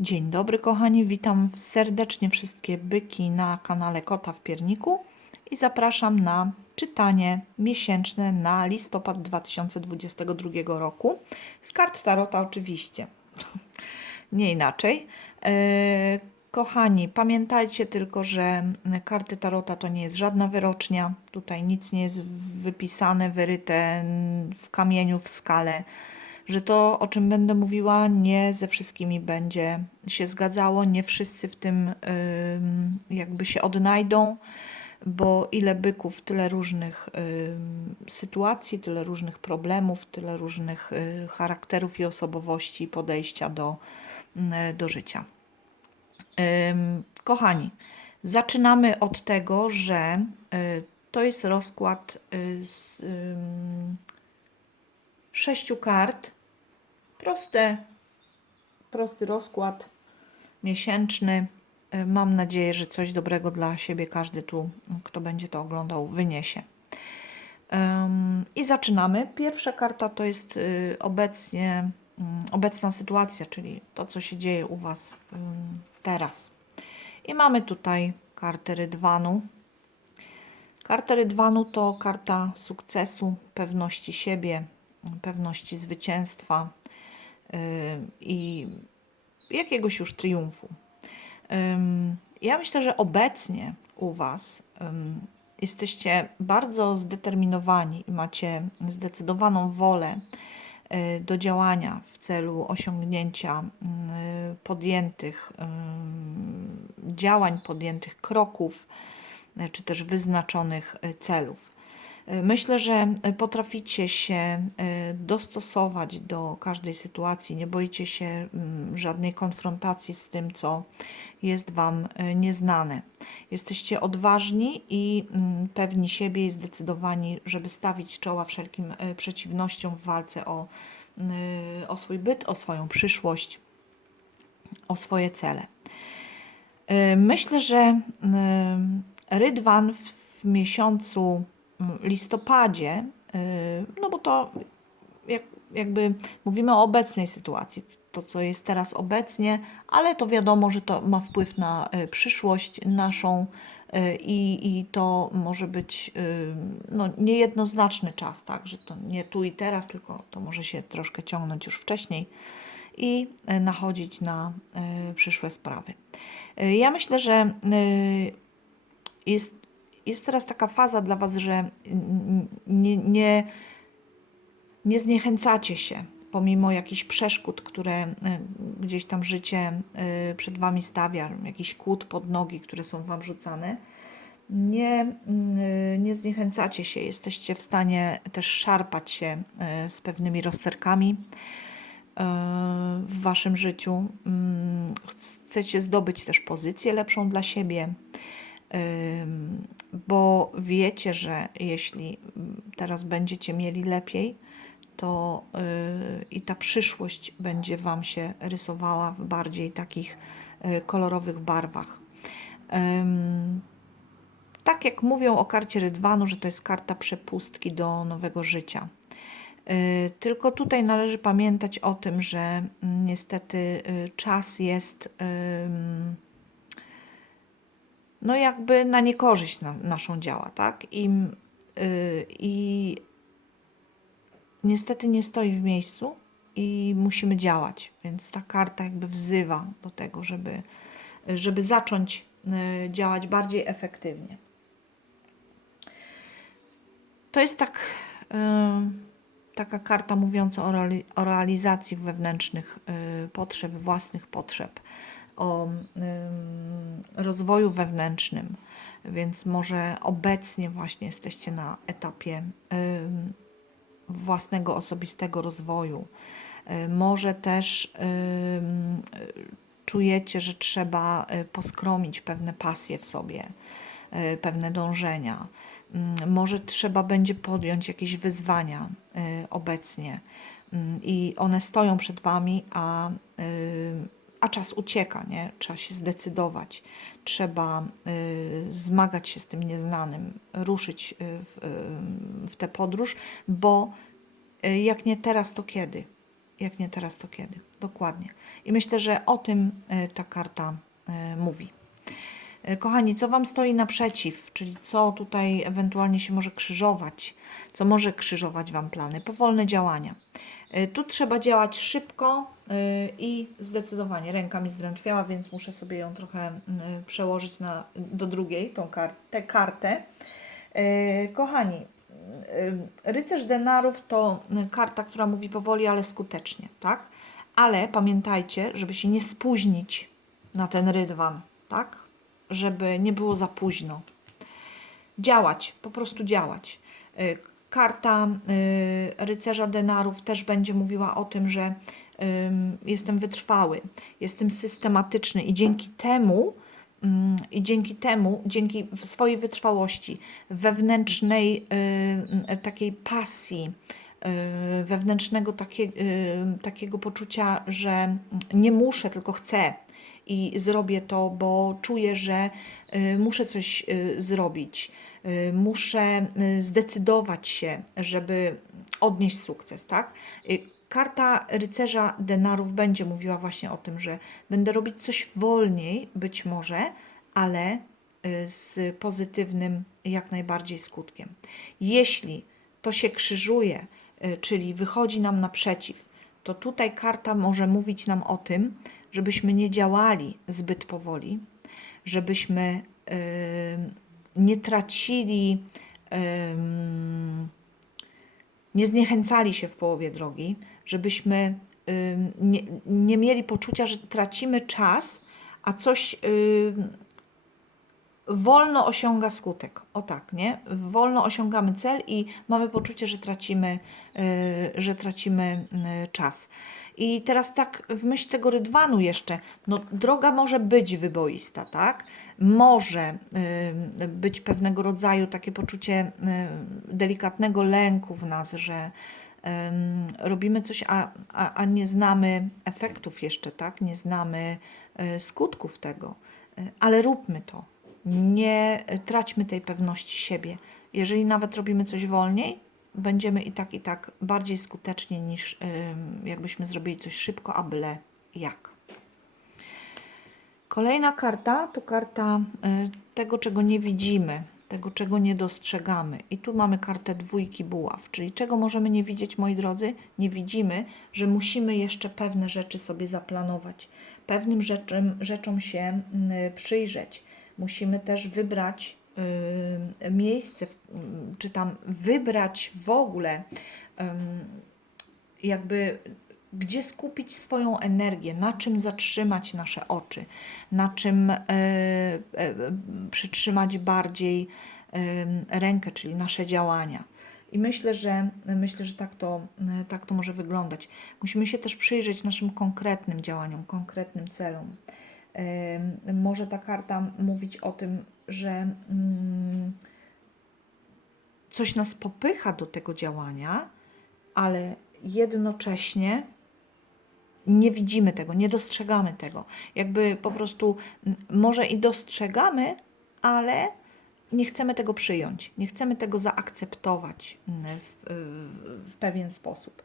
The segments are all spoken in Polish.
Dzień dobry kochani, witam serdecznie wszystkie byki na kanale Kota w Pierniku i zapraszam na czytanie miesięczne na listopad 2022 roku. Z kart Tarota oczywiście, nie inaczej. E, Kochani, pamiętajcie tylko, że karty Tarota to nie jest żadna wyrocznia, tutaj nic nie jest wypisane, wyryte w kamieniu, w skale że to, o czym będę mówiła, nie ze wszystkimi będzie się zgadzało, nie wszyscy w tym ym, jakby się odnajdą, bo ile byków, tyle różnych sytuacji, tyle różnych problemów, tyle różnych y, charakterów i osobowości i podejścia do, y, do życia. Kochani, zaczynamy od tego, że y, to jest rozkład y, z sześciu kart. Proste, prosty rozkład miesięczny. Y, Mam nadzieję, że coś dobrego dla siebie każdy tu, kto będzie to oglądał, wyniesie. I zaczynamy. Pierwsza karta to jest y, obecnie, mm, obecna sytuacja, czyli to, co się dzieje u Was ym, teraz. I mamy tutaj kartę Rydwanu. Karta Rydwanu to karta sukcesu, pewności siebie, pewności zwycięstwa i jakiegoś już triumfu. Ja myślę, że obecnie u Was jesteście bardzo zdeterminowani i macie zdecydowaną wolę y, do działania w celu osiągnięcia y, podjętych działań, podjętych kroków, y, czy też wyznaczonych celów. Myślę, że potraficie się y, dostosować do każdej sytuacji, nie boicie się mm, żadnej konfrontacji z tym, co jest Wam y, nieznane. Jesteście odważni i mm, pewni siebie i zdecydowani, żeby stawić czoła wszelkim przeciwnościom w walce o, y, o swój byt, o swoją przyszłość, o swoje cele. Myślę, że Rydwan w miesiącu mm, listopadzie, y, no bo to jak, jakby mówimy o obecnej sytuacji, to co jest teraz obecnie, ale to wiadomo, że to ma wpływ na y, przyszłość naszą y, i, i to może być no, niejednoznaczny czas, tak, że to nie tu i teraz, tylko to może się troszkę ciągnąć już wcześniej i nachodzić na przyszłe sprawy. Ja myślę, że jest, jest teraz taka faza dla Was, że nie, nie, nie zniechęcacie się pomimo jakichś przeszkód, które y, gdzieś tam życie y, przed Wami stawia, jakichś kłód pod nogi, które są Wam rzucane. Nie, y, nie zniechęcacie się, jesteście w stanie też szarpać się z pewnymi rozterkami w Waszym życiu. Mm, Chcecie zdobyć też pozycję lepszą dla siebie, bo wiecie, że jeśli mm, teraz będziecie mieli lepiej, to y, i ta przyszłość będzie Wam się rysowała w bardziej takich y, kolorowych barwach. Tak jak mówią o karcie Rydwanu, że to jest karta przepustki do nowego życia. Y, Tylko tutaj należy pamiętać o tym, że mm, niestety czas jest no jakby na niekorzyść na, naszą działa, tak? I, y, I niestety nie stoi w miejscu i musimy działać, więc ta karta jakby wzywa do tego, żeby, żeby zacząć y, działać bardziej efektywnie. To jest tak, y, taka karta mówiąca o, reali- o realizacji wewnętrznych y, potrzeb, własnych potrzeb, o rozwoju wewnętrznym, więc może obecnie właśnie jesteście na etapie własnego osobistego rozwoju. Y, Może też czujecie, że trzeba y, poskromić pewne pasje w sobie, y, pewne dążenia. Może trzeba będzie podjąć jakieś wyzwania obecnie i one stoją przed Wami, a, a czas ucieka, nie? Trzeba się zdecydować, trzeba y, zmagać się z tym nieznanym, ruszyć y, w, y, w tę podróż, bo y, jak nie teraz, to kiedy? Jak nie teraz, to kiedy? Dokładnie. I myślę, że o tym ta karta mówi. Kochani, co Wam stoi naprzeciw, czyli co tutaj ewentualnie się może krzyżować, co może krzyżować Wam plany? Powolne działania. Tu trzeba działać szybko i zdecydowanie. Ręka mi zdrętwiała, więc muszę sobie ją trochę y, przełożyć na, do drugiej, tą tę kartę. Y, Kochani, y, rycerz denarów to y, karta, która mówi powoli, ale skutecznie, tak? Ale pamiętajcie, żeby się nie spóźnić na ten rydwan, tak? Żeby nie było za późno. Działać, po prostu działać. Y, Karta y, rycerza denarów też będzie mówiła o tym, że jestem wytrwały, jestem systematyczny i dzięki temu ym, i dzięki temu, dzięki swojej wytrwałości, wewnętrznej y, y, takiej pasji, y, wewnętrznego takie, takiego poczucia, że nie muszę, tylko chcę i zrobię to, bo czuję, że muszę coś zrobić. Muszę zdecydować się, żeby odnieść sukces, tak? Karta rycerza denarów będzie mówiła właśnie o tym, że będę robić coś wolniej, być może, ale y, z pozytywnym jak najbardziej skutkiem. Jeśli to się krzyżuje, y, czyli wychodzi nam naprzeciw, to tutaj karta może mówić nam o tym, żebyśmy nie działali zbyt powoli, żebyśmy nie tracili, nie zniechęcali się w połowie drogi, żebyśmy nie, nie mieli poczucia, że tracimy czas, a coś wolno osiąga skutek. O tak, nie? Wolno osiągamy cel i mamy poczucie, że tracimy, y, że tracimy y, czas. I teraz tak w myśl tego rydwanu jeszcze, no droga może być wyboista, tak? Może y, być pewnego rodzaju takie poczucie y, delikatnego lęku w nas, że ym, robimy coś, a, a, a nie znamy efektów jeszcze, tak? Nie znamy y, skutków tego. Y, Ale róbmy to. Nie traćmy tej pewności siebie. Jeżeli nawet robimy coś wolniej, będziemy i tak, i tak bardziej skuteczni niż jakbyśmy zrobili coś szybko, a byle jak. Kolejna karta to karta y, tego, czego nie widzimy, tego, czego nie dostrzegamy. I tu mamy kartę dwójki buław, czyli czego możemy nie widzieć, moi drodzy? Nie widzimy, że musimy jeszcze pewne rzeczy sobie zaplanować, pewnym rzeczom, rzeczom się przyjrzeć. Musimy też wybrać miejsce, y, czy tam wybrać w ogóle jakby gdzie skupić swoją energię, na czym zatrzymać nasze oczy, na czym e, e, przytrzymać bardziej rękę, czyli nasze działania. I myślę, że myślę, że tak to, tak to może wyglądać. Musimy się też przyjrzeć naszym konkretnym działaniom, konkretnym celom. Może ta karta mówić o tym, że mm, coś nas popycha do tego działania, ale jednocześnie nie widzimy tego, nie dostrzegamy tego. Jakby po prostu m, może i dostrzegamy, ale nie chcemy tego przyjąć, nie chcemy tego zaakceptować m, w, w, w pewien sposób.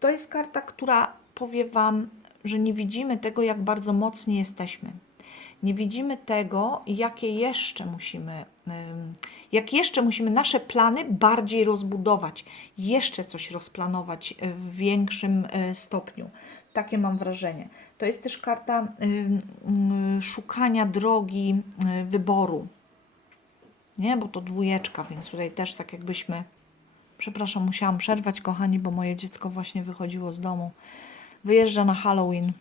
To jest karta, która powie Wam, że nie widzimy tego, jak bardzo mocni jesteśmy. Nie widzimy tego, jakie jeszcze musimy, jak jeszcze musimy nasze plany bardziej rozbudować, jeszcze coś rozplanować w większym y, stopniu. Takie mam wrażenie. To jest też karta szukania drogi y, wyboru. Nie, bo to dwójeczka, więc tutaj też tak jakbyśmy. Przepraszam, musiałam przerwać, kochani, bo moje dziecko właśnie wychodziło z domu. Wyjeżdża na Halloween, e,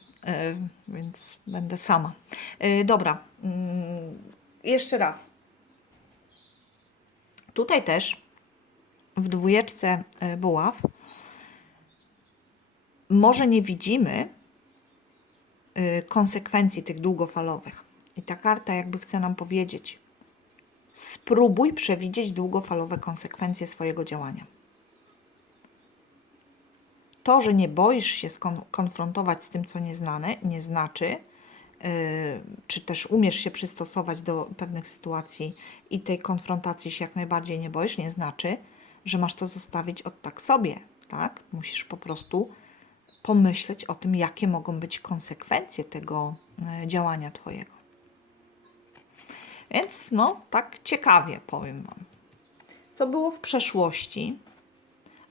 więc będę sama. E, Dobra, mm, jeszcze raz. Tutaj też w dwójeczce e, buław może nie widzimy e, konsekwencji tych długofalowych. I ta karta jakby chce nam powiedzieć, spróbuj przewidzieć długofalowe konsekwencje swojego działania. To, że nie boisz się skon- konfrontować z tym, co nieznane, nie znaczy, yy, czy też umiesz się przystosować do pewnych sytuacji i tej konfrontacji się jak najbardziej nie boisz, nie znaczy, że masz to zostawić od tak sobie, tak? Musisz po prostu pomyśleć o tym, jakie mogą być konsekwencje tego e, działania Twojego. Więc no, tak ciekawie powiem Wam. Co było w przeszłości?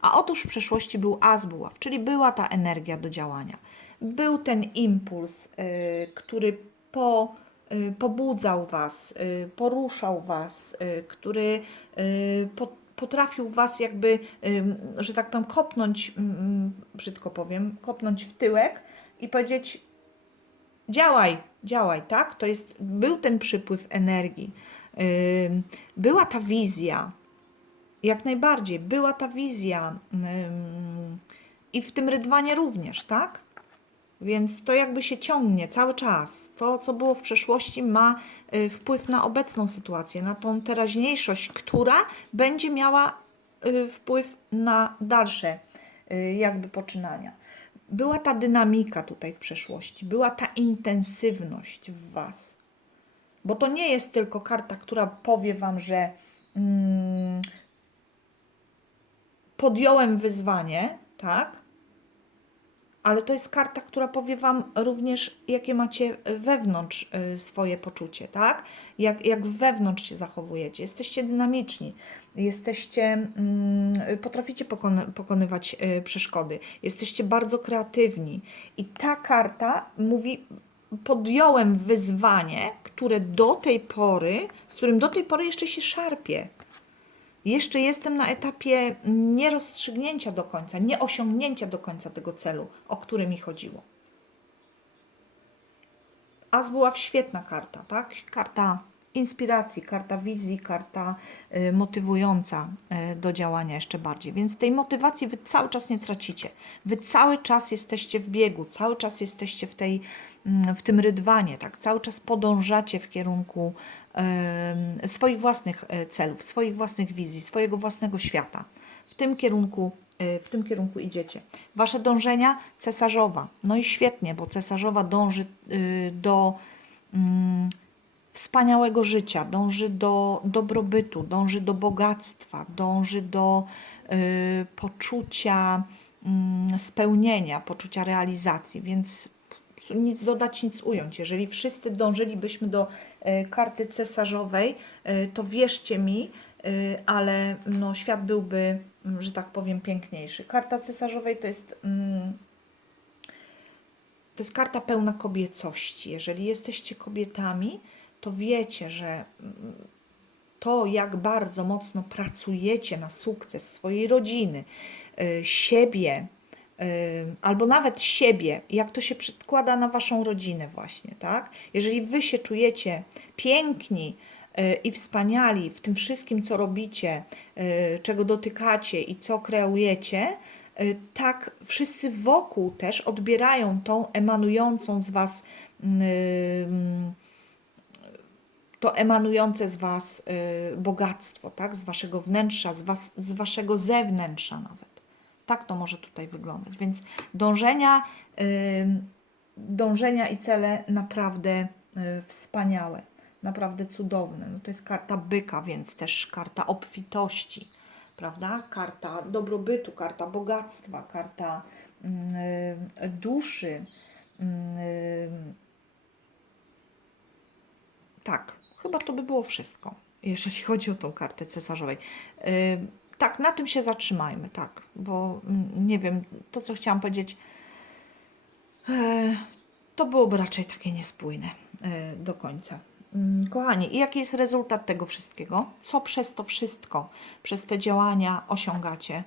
A otóż w przeszłości był Azbuław, czyli była ta energia do działania. Był ten impuls, y, który po, y, pobudzał Was, y, poruszał Was, który po, potrafił Was jakby, że tak powiem, kopnąć, mm, brzydko powiem, kopnąć w tyłek i powiedzieć działaj, działaj, tak? To jest, był ten przypływ energii, była ta wizja, jak najbardziej, była ta wizja i w tym rydwanie również, tak? Więc to jakby się ciągnie cały czas. To, co było w przeszłości, ma y, wpływ na obecną sytuację, na tą teraźniejszość, która będzie miała y, wpływ na dalsze y, jakby poczynania. Była ta dynamika tutaj w przeszłości, była ta intensywność w Was. Bo to nie jest tylko karta, która powie Wam, że mm, podjąłem wyzwanie, tak? Ale to jest karta, która powie Wam również, jakie macie wewnątrz y, swoje poczucie, tak? Jak, jak wewnątrz się zachowujecie. Jesteście dynamiczni, jesteście, mm, potraficie pokony, pokonywać y, przeszkody, jesteście bardzo kreatywni. I ta karta mówi, podjąłem wyzwanie, które do tej pory, z którym do tej pory jeszcze się szarpię. Jeszcze jestem na etapie nierozstrzygnięcia do końca, nieosiągnięcia do końca tego celu, o który mi chodziło. As była świetna karta, tak? Karta inspiracji, karta wizji, karta y, motywująca y, do działania jeszcze bardziej. Więc tej motywacji wy cały czas nie tracicie. Wy cały czas jesteście w biegu, cały czas jesteście w, tej, mm, w tym rydwanie, tak? Cały czas podążacie w kierunku y, swoich własnych y, celów, swoich własnych wizji, swojego własnego świata. W tym kierunku y, w tym kierunku idziecie. Wasze dążenia cesarzowa. No i świetnie, bo cesarzowa dąży y, do mm, wspaniałego życia, dąży do dobrobytu, dąży do bogactwa, dąży do y, poczucia mm, spełnienia, poczucia realizacji, więc nic dodać, nic ująć. Jeżeli wszyscy dążylibyśmy do karty cesarzowej, y, to wierzcie mi, y, ale no, świat byłby, mm, że tak powiem, piękniejszy. Karta cesarzowej to jest. mm, To jest karta pełna kobiecości. Jeżeli jesteście kobietami, to wiecie, że mm, to, jak bardzo mocno pracujecie na sukces swojej rodziny, siebie, albo nawet siebie, jak to się przekłada na waszą rodzinę, właśnie, tak? Jeżeli wy się czujecie piękni y, i wspaniali w tym wszystkim, co robicie, y, czego dotykacie i co kreujecie, y, tak wszyscy wokół też odbierają tą emanującą z was. to emanujące z Was bogactwo, tak? z Waszego wnętrza, z, was, z Waszego zewnętrza nawet. Tak to może tutaj wyglądać. Więc dążenia, dążenia i cele naprawdę y, wspaniałe, naprawdę cudowne. No to jest karta byka, więc też karta obfitości, prawda? Karta dobrobytu, karta bogactwa, karta duszy. tak, chyba to by było wszystko, jeżeli chodzi o tą kartę cesarzowej. Tak, na tym się zatrzymajmy, tak, bo mm, nie wiem, to co chciałam powiedzieć, yy, to byłoby raczej takie niespójne yy, do końca. Mm, Kochani, i jaki jest rezultat tego wszystkiego? Co przez to wszystko, przez te działania osiągacie?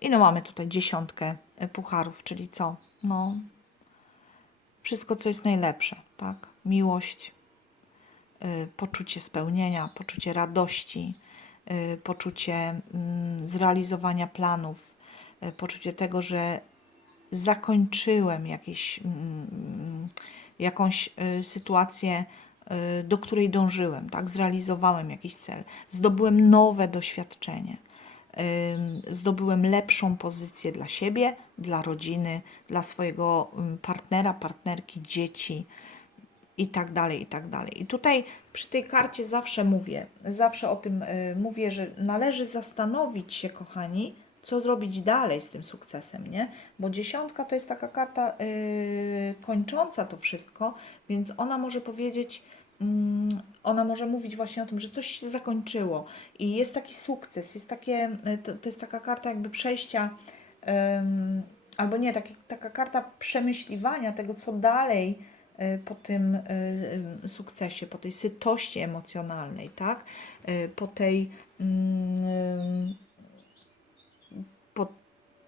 I no mamy tutaj dziesiątkę y, pucharów, czyli co? No, wszystko, co jest najlepsze, tak? Miłość, poczucie spełnienia, poczucie radości, poczucie mm, zrealizowania planów, y, poczucie tego, że zakończyłem jakieś, mm, jakąś y, sytuację, y, do której dążyłem, tak? Zrealizowałem jakiś cel, zdobyłem nowe doświadczenie, zdobyłem lepszą pozycję dla siebie, dla rodziny, dla swojego partnera, partnerki, dzieci i tak dalej, i tak dalej. I tutaj przy tej karcie zawsze mówię, zawsze o tym y, mówię, że należy zastanowić się, kochani, co robić dalej z tym sukcesem, nie? Bo dziesiątka to jest taka karta yy, kończąca to wszystko, więc ona może powiedzieć, mm, ona może mówić właśnie o tym, że coś się zakończyło i jest taki sukces, jest takie, y, to, to jest taka karta jakby przejścia, ym, albo nie, taki, taka karta przemyśliwania tego, co dalej y, po tym y, y, sukcesie, po tej sytości emocjonalnej, tak? Po tej mm, po,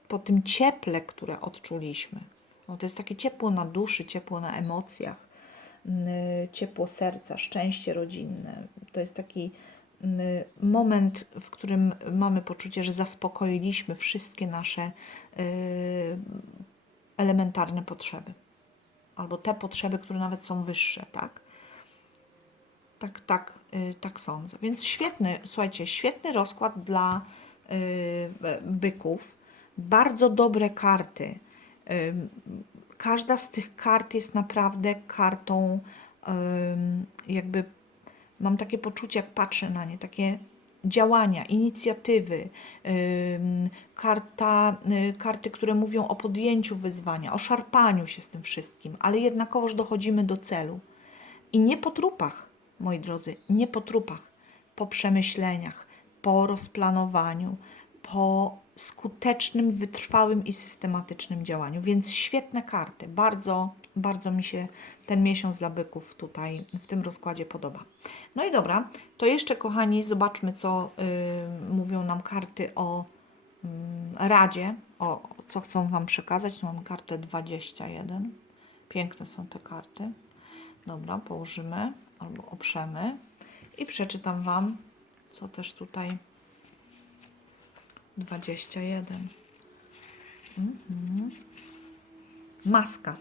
po tym cieple, które odczuliśmy. No to jest takie ciepło na duszy, ciepło na emocjach, mm, ciepło serca, szczęście rodzinne. To jest taki mm, moment, w którym mamy poczucie, że zaspokoiliśmy wszystkie nasze elementarne potrzeby. Albo te potrzeby, które nawet są wyższe, tak? Tak, tak, y, tak sądzę. Więc świetny, słuchajcie, świetny rozkład dla y, byków. Bardzo dobre karty. Ym, Każda z tych kart jest naprawdę kartą, ym, jakby mam takie poczucie, jak patrzę na nie, takie działania, inicjatywy, karta, y, karty, które mówią o podjęciu wyzwania, o szarpaniu się z tym wszystkim, ale jednakowoż dochodzimy do celu. I nie po trupach, moi drodzy, nie po trupach, po przemyśleniach, po rozplanowaniu, po skutecznym, wytrwałym i systematycznym działaniu. Więc świetne karty. Bardzo, bardzo mi się ten miesiąc dla byków tutaj w tym rozkładzie podoba. No i dobra, to jeszcze kochani, zobaczmy, co y, mówią nam karty o y, Radzie, o co chcą Wam przekazać. Tu mam kartę 21. Piękne są te karty. Dobra, położymy albo oprzemy i przeczytam Wam, co też tutaj 21. Mhm. Maska.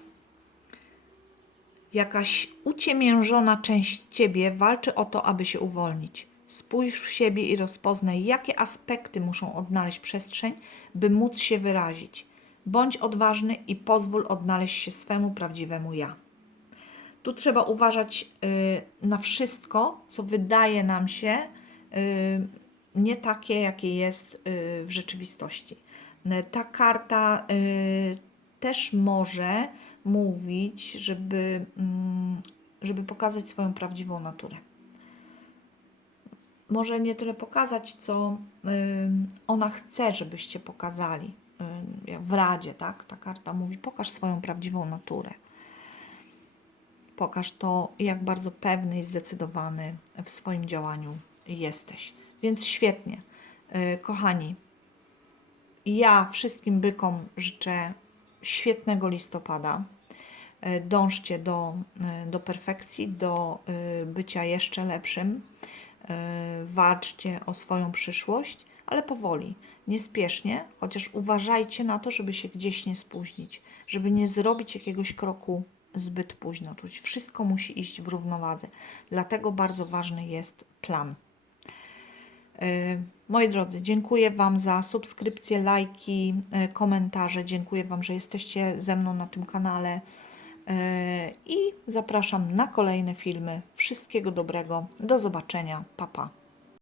Jakaś uciemiężona część ciebie walczy o to, aby się uwolnić. Spójrz w siebie i rozpoznaj, jakie aspekty muszą odnaleźć przestrzeń, by móc się wyrazić. Bądź odważny i pozwól odnaleźć się swemu prawdziwemu ja. Tu trzeba uważać y, na wszystko, co wydaje nam się y, nie takie, jakie jest y, w rzeczywistości. Ta karta y, też może mówić, żeby, mm, żeby pokazać swoją prawdziwą naturę. Może nie tyle pokazać, co y, ona chce, żebyście pokazali. W Radzie, tak? Ta karta mówi: pokaż swoją prawdziwą naturę. Pokaż to, jak bardzo pewny i zdecydowany w swoim działaniu jesteś. Więc świetnie. Y, Kochani, ja wszystkim bykom życzę świetnego listopada. Y, Dążcie do, y, do perfekcji, do bycia jeszcze lepszym. Walczcie o swoją przyszłość, ale powoli, niespiesznie, chociaż uważajcie na to, żeby się gdzieś nie spóźnić, żeby nie zrobić jakiegoś kroku zbyt późno. Tu wszystko musi iść w równowadze. Dlatego bardzo ważny jest plan. Y, Moi drodzy, dziękuję Wam za subskrypcje, lajki, y, komentarze. Dziękuję Wam, że jesteście ze mną na tym kanale. Y, I zapraszam na kolejne filmy. Wszystkiego dobrego. Do zobaczenia. Pa, pa.